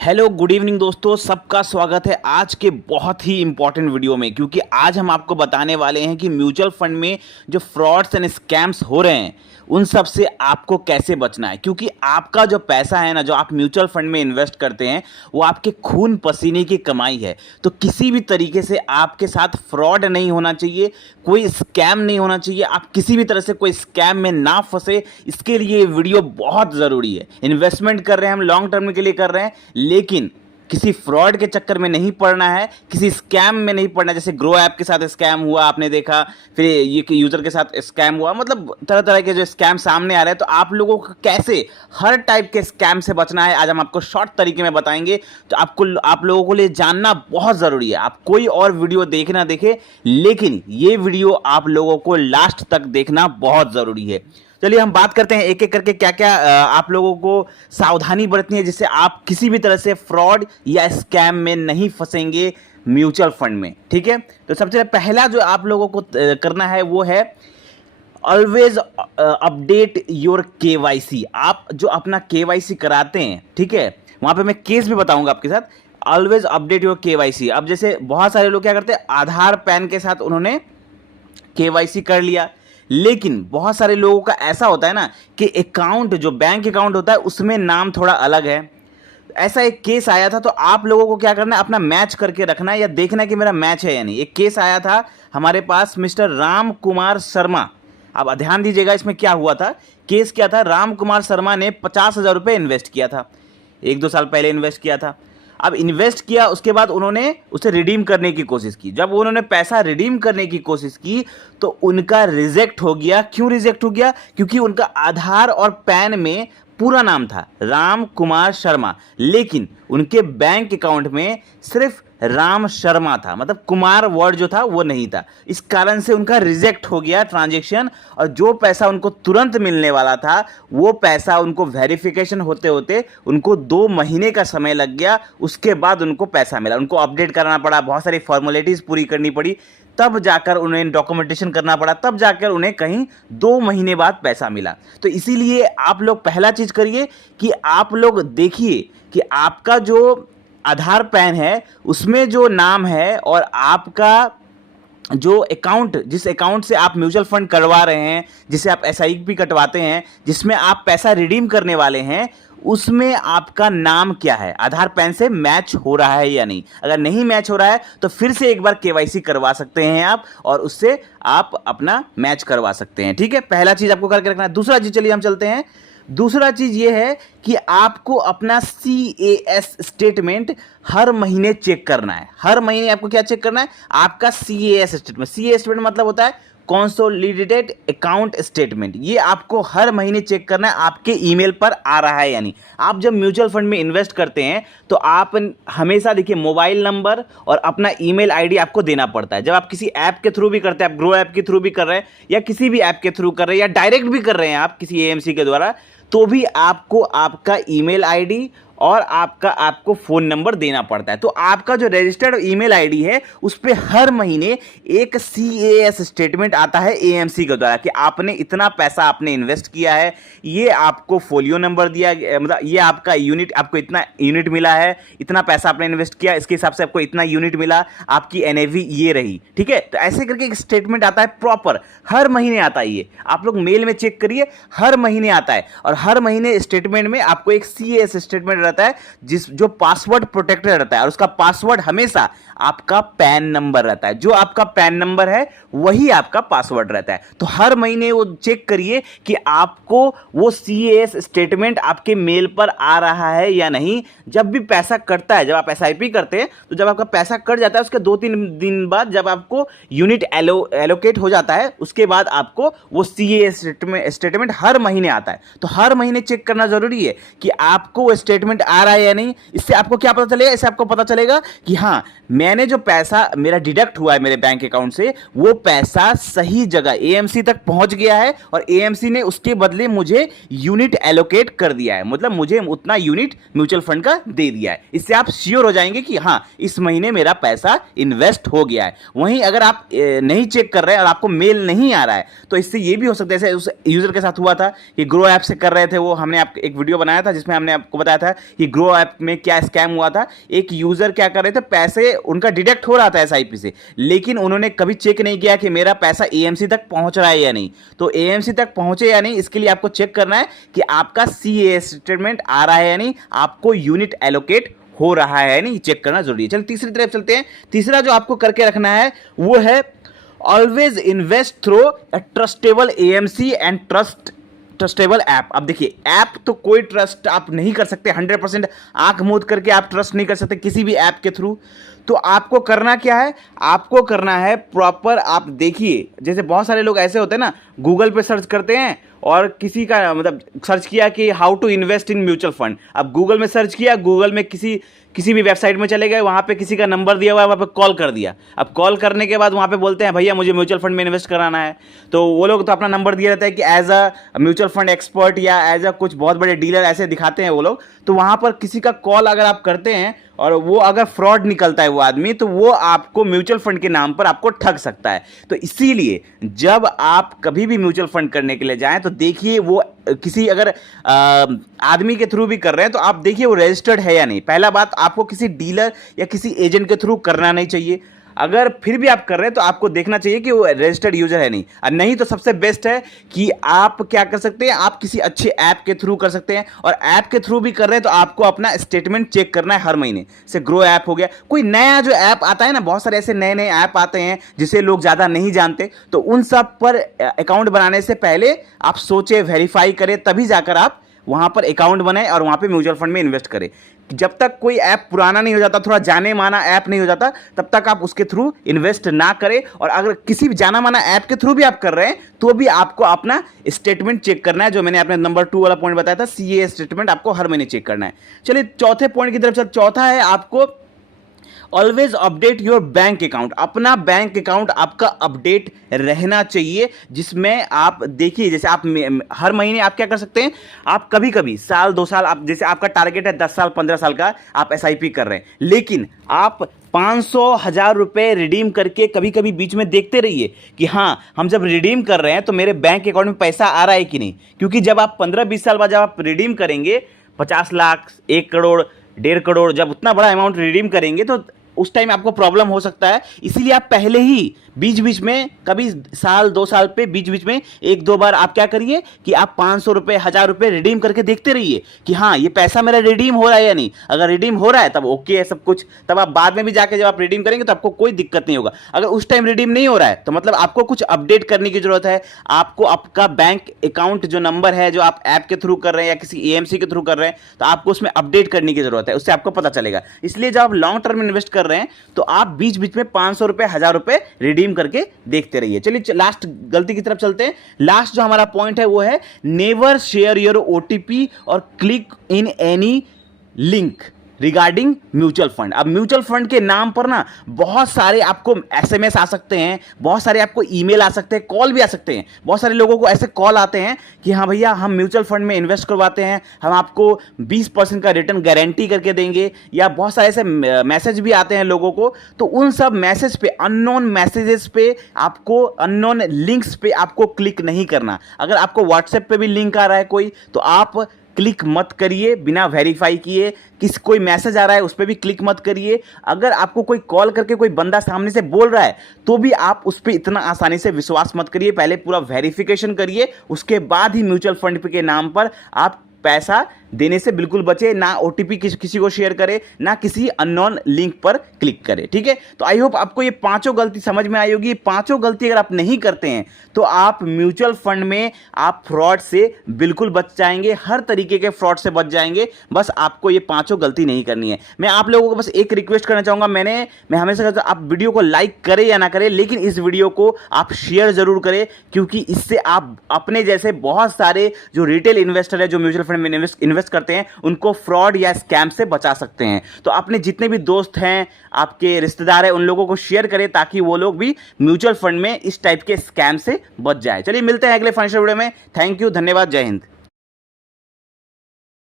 Hello good evening दोस्तों, सबका स्वागत है आज के बहुत ही इंपॉर्टेंट वीडियो में। क्योंकि आज हम आपको बताने वाले हैं कि म्यूचुअल फंड में जो फ्रॉड्स एंड स्कैम्स हो रहे हैं उन सब से आपको कैसे बचना है। क्योंकि आपका जो पैसा है ना, जो आप म्यूचुअल फंड में इन्वेस्ट करते हैं, वो आपके खून पसीने की कमाई है। तो किसी भी तरीके से आपके साथ फ्रॉड नहीं होना चाहिए, कोई स्कैम नहीं होना चाहिए। आप किसी भी तरह से कोई स्कैम में ना फंसे, इसके लिए ये वीडियो बहुत ज़रूरी है। इन्वेस्टमेंट कर रहे हैं हम, लॉन्ग टर्म के लिए कर रहे हैं, लेकिन किसी फ्रॉड के चक्कर में नहीं पड़ना है, किसी स्कैम में नहीं पड़ना है। जैसे ग्रो ऐप के साथ स्कैम हुआ, आपने देखा, फिर ये कि यूज़र के साथ स्कैम हुआ। मतलब तरह तरह के जो स्कैम सामने आ रहे हैं, तो आप लोगों को कैसे हर टाइप के स्कैम से बचना है, आज हम आपको शॉर्ट तरीके में बताएंगे। तो आप लोगों को लिए जानना बहुत ज़रूरी है। आप कोई और वीडियो देखे ना देखे, लेकिन ये वीडियो आप लोगों को लास्ट तक देखना बहुत ज़रूरी है। चलिए हम बात करते हैं एक एक करके क्या क्या आप लोगों को सावधानी बरतनी है, जिससे आप किसी भी तरह से फ्रॉड या स्कैम में नहीं फंसेंगे म्यूचुअल फंड में। ठीक है, तो सबसे पहला जो आप लोगों को करना है वो है ऑलवेज अपडेट योर केवाईसी। आप जो अपना केवाईसी कराते हैं, ठीक है, वहाँ पे मैं केस भी बताऊंगा आपके साथ। Always update your KYC. अब जैसे बहुत सारे लोग क्या करते हैं, आधार पैन के साथ उन्होंने केवाईसी कर लिया, लेकिन बहुत सारे लोगों का ऐसा होता है ना कि अकाउंट, जो बैंक अकाउंट होता है, उसमें नाम थोड़ा अलग है। ऐसा एक केस आया था, तो आप लोगों को क्या करना है, अपना मैच करके रखना है या देखना है कि मेरा मैच है या नहीं। एक केस आया था हमारे पास, मिस्टर राम कुमार शर्मा। अब ध्यान दीजिएगा, इसमें क्या हुआ था, केस क्या था। राम कुमार शर्मा ने 50,000 रुपये इन्वेस्ट किया था, 1-2 साल पहले इन्वेस्ट किया था। अब इन्वेस्ट किया, उसके बाद उन्होंने उसे रिडीम करने की कोशिश की। जब उन्होंने पैसा रिडीम करने की कोशिश की तो उनका रिजेक्ट हो गया। क्यों रिजेक्ट हो गया? क्योंकि उनका आधार और पैन में पूरा नाम था राम कुमार शर्मा, लेकिन उनके बैंक अकाउंट में सिर्फ राम शर्मा था, मतलब कुमार वर्ड जो था वो नहीं था। इस कारण से उनका रिजेक्ट हो गया ट्रांजैक्शन, और जो पैसा उनको तुरंत मिलने वाला था वो पैसा उनको वेरिफिकेशन होते होते उनको 2 महीने का समय लग गया। उसके बाद उनको पैसा मिला। उनको अपडेट कराना पड़ा, बहुत सारी फॉर्मेलिटीज़ पूरी करनी पड़ी, तब जाकर उन्हें डॉक्यूमेंटेशन करना पड़ा, तब जाकर उन्हें कहीं 2 महीने बाद पैसा मिला। तो इसीलिए आप लोग पहला चीज़ करिए कि आप लोग देखिए कि आपका जो आधार पैन है उसमें जो नाम है, और आपका जो अकाउंट, जिस अकाउंट से आप म्यूचुअल फंड करवा रहे हैं, जिसे आप एसआईपी कटवाते हैं, जिसमें आप पैसा रिडीम करने वाले हैं, उसमें आपका नाम क्या है, आधार पैन से मैच हो रहा है या नहीं। अगर नहीं मैच हो रहा है तो फिर से एक बार केवाईसी करवा सकते हैं आप, और उससे आप अपना मैच करवा सकते हैं। ठीक है, पहला चीज़ आपको करके रखना है। दूसरा चीज़, चलिए हम चलते हैं। दूसरा चीज़ ये है कि आपको अपना CAS स्टेटमेंट हर महीने चेक करना है। हर महीने आपको क्या चेक करना है? आपका CAS स्टेटमेंट। CAS स्टेटमेंट मतलब होता है कंसोलिडेटेड अकाउंट स्टेटमेंट। ये आपको हर महीने चेक करना है आपके ईमेल पर आ रहा है या नहीं। आप जब म्यूचुअल फंड में इन्वेस्ट करते हैं तो आप हमेशा देखिए, मोबाइल नंबर और अपना ईमेल आईडी आपको देना पड़ता है। जब आप किसी ऐप के थ्रू भी करते हैं, आप ग्रो ऐप के थ्रू भी कर रहे हैं या किसी भी ऐप के थ्रू कर रहे हैं या डायरेक्ट भी कर रहे हैं आप किसी AMC के द्वारा, तो भी आपको आपका ईमेल आईडी और आपको फ़ोन नंबर देना पड़ता है। तो आपका जो रजिस्टर्ड ईमेल आईडी है उस पर हर महीने एक CAS स्टेटमेंट आता है AMC के द्वारा कि आपने इतना पैसा आपने इन्वेस्ट किया है, ये आपको फोलियो नंबर दिया गया, मतलब ये आपका यूनिट, आपको इतना यूनिट मिला है, इतना पैसा आपने इन्वेस्ट किया, इसके हिसाब से आपको इतना यूनिट मिला, आपकी NAV ये रही। ठीक है, तो ऐसे करके एक स्टेटमेंट आता है प्रॉपर, हर महीने आता है। ये आप लोग मेल में चेक करिए, हर महीने आता है। और हर महीने स्टेटमेंट में आपको एक CAS स्टेटमेंट रहता है, जो पासवर्ड प्रोटेक्टेड रहता है, और उसका पासवर्ड हमेशा आपका पैन नंबर रहता है। जो आपका पैन नंबर है वही आपका पासवर्ड रहता है। तो हर महीने वो चेक करिए कि आपको वो CAS स्टेटमेंट आपके मेल पर आ रहा है या नहीं। जब भी पैसा कटता है, जब आप SIP करते हैं, तो जब आपका पैसा कट जाता है उसके 2-3 दिन बाद, जब आपको यूनिट एलोकेट हो जाता है, उसके बाद आपको वो CAS स्टेटमेंट हर महीने आता है। तो हर महीने चेक करना जरूरी है कि आपको वो स्टेटमेंट आ रहा है या नहीं। इससे आपको क्या पता चलेगा? इससे आपको पता चलेगा कि हाँ, मैंने जो पैसा मेरा डिडक्ट हुआ है मेरे बैंक अकाउंट से, वो पैसा सही जगह AMC तक पहुंच गया है, और AMC ने उसके बदले मुझे यूनिट एलोकेट कर दिया है, मतलब मुझे उतना यूनिट म्यूचुअल फंड का दे दिया है। इससे आप श्योर हो जाएंगे कि हाँ, इस महीने मेरा पैसा इन्वेस्ट हो गया है। वहीं अगर आप नहीं चेक कर रहे हैं और आपको मेल नहीं आ रहा है, तो इससे ये भी हो सकता है, जैसे उस यूजर के साथ हुआ था कि ग्रो ऐप से कर रहे थे वो, हमने आप एक वीडियो बनाया था जिसमें हमने आपको बताया था कि ग्रो ऐप में क्या स्कैम हुआ था। एक यूजर क्या कर रहे थे, पैसे उनका डिडक्ट हो रहा था एसआईपी से, लेकिन उन्होंने कभी चेक नहीं किया कि मेरा पैसा एएमसी तक पहुंच रहा है या नहीं। तो एएमसी तक पहुंचे या नहीं, इसके लिए आपको चेक करना है कि आपका सीए स्टेटमेंट आ रहा है या नहीं, आपको यूनिट एलोकेट हो रहा है नहीं, चेक करना जरूरी है। चलो तीसरी तरफ चलते हैं। तीसरा जो आपको करके रखना है वो है always invest through a trustable AMC and trustable app. अब देखिए, ऐप तो कोई ट्रस्ट आप नहीं कर सकते 100%, आंख मूंद करके आप ट्रस्ट नहीं कर सकते किसी भी ऐप के थ्रू। तो आपको करना क्या है, आपको करना है प्रॉपर, आप देखिए जैसे बहुत सारे लोग ऐसे होते हैं ना, गूगल पे सर्च करते हैं और किसी का मतलब सर्च किया कि how to invest in mutual fund. अब गूगल में सर्च किया, गूगल में किसी भी वेबसाइट में चले गए, वहाँ पे किसी का नंबर दिया हुआ है, वहाँ पे कॉल कर दिया। अब कॉल करने के बाद वहाँ पे बोलते हैं भैया मुझे म्यूचुअल फंड में इन्वेस्ट कराना है, तो वो लोग तो अपना नंबर दिया रहता है कि as a mutual fund expert या एज अ कुछ बहुत बड़े डीलर ऐसे दिखाते हैं वो लोग। तो वहाँ पर किसी का कॉल अगर आप करते हैं और वो अगर फ्रॉड निकलता है वो आदमी, तो वो आपको म्यूचुअल फंड के नाम पर आपको ठग सकता है। तो इसीलिए जब आप कभी भी म्यूचुअल फंड करने के लिए जाएं तो देखिए वो किसी अगर आदमी के थ्रू भी कर रहे हैं तो आप देखिए वो रजिस्टर्ड है या नहीं। पहला बात, आपको किसी डीलर या किसी एजेंट के थ्रू करना नहीं चाहिए। अगर फिर भी आप कर रहे हैं तो आपको देखना चाहिए कि वो रजिस्टर्ड यूजर है नहीं, और नहीं तो सबसे बेस्ट है कि आप क्या कर सकते हैं, आप किसी अच्छे ऐप के थ्रू कर सकते हैं। और ऐप के थ्रू भी कर रहे हैं तो आपको अपना स्टेटमेंट चेक करना है हर महीने। से ग्रो ऐप हो गया, कोई नया जो ऐप आता है ना, बहुत सारे ऐसे नए नए ऐप आते हैं जिसे लोग ज़्यादा नहीं जानते, तो उन सब पर अकाउंट बनाने से पहले आप सोचे, वेरीफाई करें, तभी जाकर आप वहां पर अकाउंट बनाए और वहां पे म्यूचुअल फंड में इन्वेस्ट करें। जब तक कोई ऐप पुराना नहीं हो जाता, थोड़ा जाने माना ऐप नहीं हो जाता, तब तक आप उसके थ्रू इन्वेस्ट ना करें। और अगर किसी भी जाना माना ऐप के थ्रू भी आप कर रहे हैं तो भी आपको अपना स्टेटमेंट चेक करना है, जो मैंने अपने नंबर 2 वाला पॉइंट बताया था, सीए स्टेटमेंट आपको हर महीने चेक करना है। चलिए चौथे पॉइंट की तरफ चल। चौथा है आपको always update your bank account. अपना बैंक अकाउंट आपका अपडेट रहना चाहिए, जिसमें आप देखिए जैसे आप हर महीने आप क्या कर सकते हैं, आप कभी कभी साल 2 साल, आप जैसे आपका टारगेट है 10 साल 15 साल का, आप एसआईपी कर रहे हैं, लेकिन आप 500 1000 रुपये रिडीम करके कभी कभी बीच में देखते रहिए कि हाँ हम जब रिडीम कर रहे हैं तो मेरे बैंक अकाउंट में पैसा आ रहा है कि नहीं। क्योंकि जब आप 15-20 साल बाद जब आप रिडीम करेंगे 50 लाख 1 करोड़ 1.5 करोड़, जब उतना बड़ा अमाउंट रिडीम करेंगे तो उस टाइम आपको प्रॉब्लम हो सकता है। इसीलिए आप पहले ही बीच बीच में कभी साल 2 साल पे बीच बीच में 1-2 बार आप क्या करिए कि आप 500 रुपये 1000 रुपये रिडीम करके देखते रहिए कि हाँ ये पैसा मेरा रिडीम हो रहा है या नहीं। अगर रिडीम हो रहा है तब ओके है सब कुछ, तब आप बाद में भी जाके जब आप रिडीम करेंगे तो आपको कोई दिक्कत नहीं होगा। अगर उस टाइम रिडीम नहीं हो रहा है तो मतलब आपको कुछ अपडेट करने की जरूरत है। आपको आपका बैंक अकाउंट जो नंबर है जो आप ऐप के थ्रू कर रहे हैं या किसी एएमसी के थ्रू कर रहे हैं, तो आपको उसमें अपडेट करने की जरूरत है, उससे आपको पता चलेगा। इसलिए जब आप लॉन्ग टर्म इन्वेस्ट कर रहे हैं तो आप बीच बीच में 500 रुपये 1000 रुपये रिडीम करके देखते रहिए। चलिए लास्ट गलती की तरफ चलते हैं। लास्ट जो हमारा पॉइंट है वो है नेवर शेयर योर ओटीपी और click in any link regarding mutual fund. अब म्यूचुअल फंड के नाम पर ना बहुत सारे आपको एसएमएस आ सकते हैं, बहुत सारे आपको ईमेल आ सकते हैं, कॉल भी आ सकते हैं। बहुत सारे लोगों को ऐसे कॉल आते हैं कि हाँ भैया हम म्यूचुअल फंड में इन्वेस्ट करवाते हैं, हम आपको 20% का रिटर्न गारंटी करके देंगे, या बहुत सारे ऐसे मैसेज भी आते हैं लोगों को। तो उन सब मैसेज पे, अननोन मैसेजेस पे आपको, अननोन लिंक्स पे आपको क्लिक नहीं करना। अगर आपको व्हाट्सएप पे भी लिंक आ रहा है कोई, तो आप क्लिक मत करिए बिना वेरीफाई किए। कोई मैसेज आ रहा है उस पर भी क्लिक मत करिए। अगर आपको कोई कॉल करके कोई बंदा सामने से बोल रहा है तो भी आप उस पर इतना आसानी से विश्वास मत करिए। पहले पूरा वेरिफिकेशन करिए, उसके बाद ही म्यूचुअल फंड के नाम पर आप पैसा देने से बिल्कुल बचे। ना ओटीपी किसी को शेयर करे, ना किसी अननोन लिंक पर क्लिक करे। ठीक है, तो आई होप आपको ये 5 गलती समझ में आई होगी। 5 गलती अगर आप नहीं करते हैं तो आप म्यूचुअल फंड में आप फ्रॉड से बिल्कुल बच जाएंगे, हर तरीके के फ्रॉड से बच जाएंगे। बस आपको ये 5 गलती नहीं करनी है। मैं आप लोगों को बस एक रिक्वेस्ट करना चाहूंगा, मैं हमेशा कहता हूं आप वीडियो को लाइक करें या ना करें, लेकिन इस वीडियो को आप शेयर जरूर करें, क्योंकि इससे आप अपने जैसे बहुत सारे जो रिटेल इन्वेस्टर है जो म्यूचुअल फंड में इन्वेस्ट करते हैं उनको फ्रॉड या स्कैम से बचा सकते हैं। तो अपने जितने भी दोस्त हैं, आपके रिश्तेदार हैं, उन लोगों को शेयर करें ताकि वो लोग भी म्यूचुअल फंड में इस टाइप के स्कैम से बच जाए। चलिए मिलते हैं अगले फाइनेंशियल वीडियो में। थैंक यू, धन्यवाद, जय हिंद।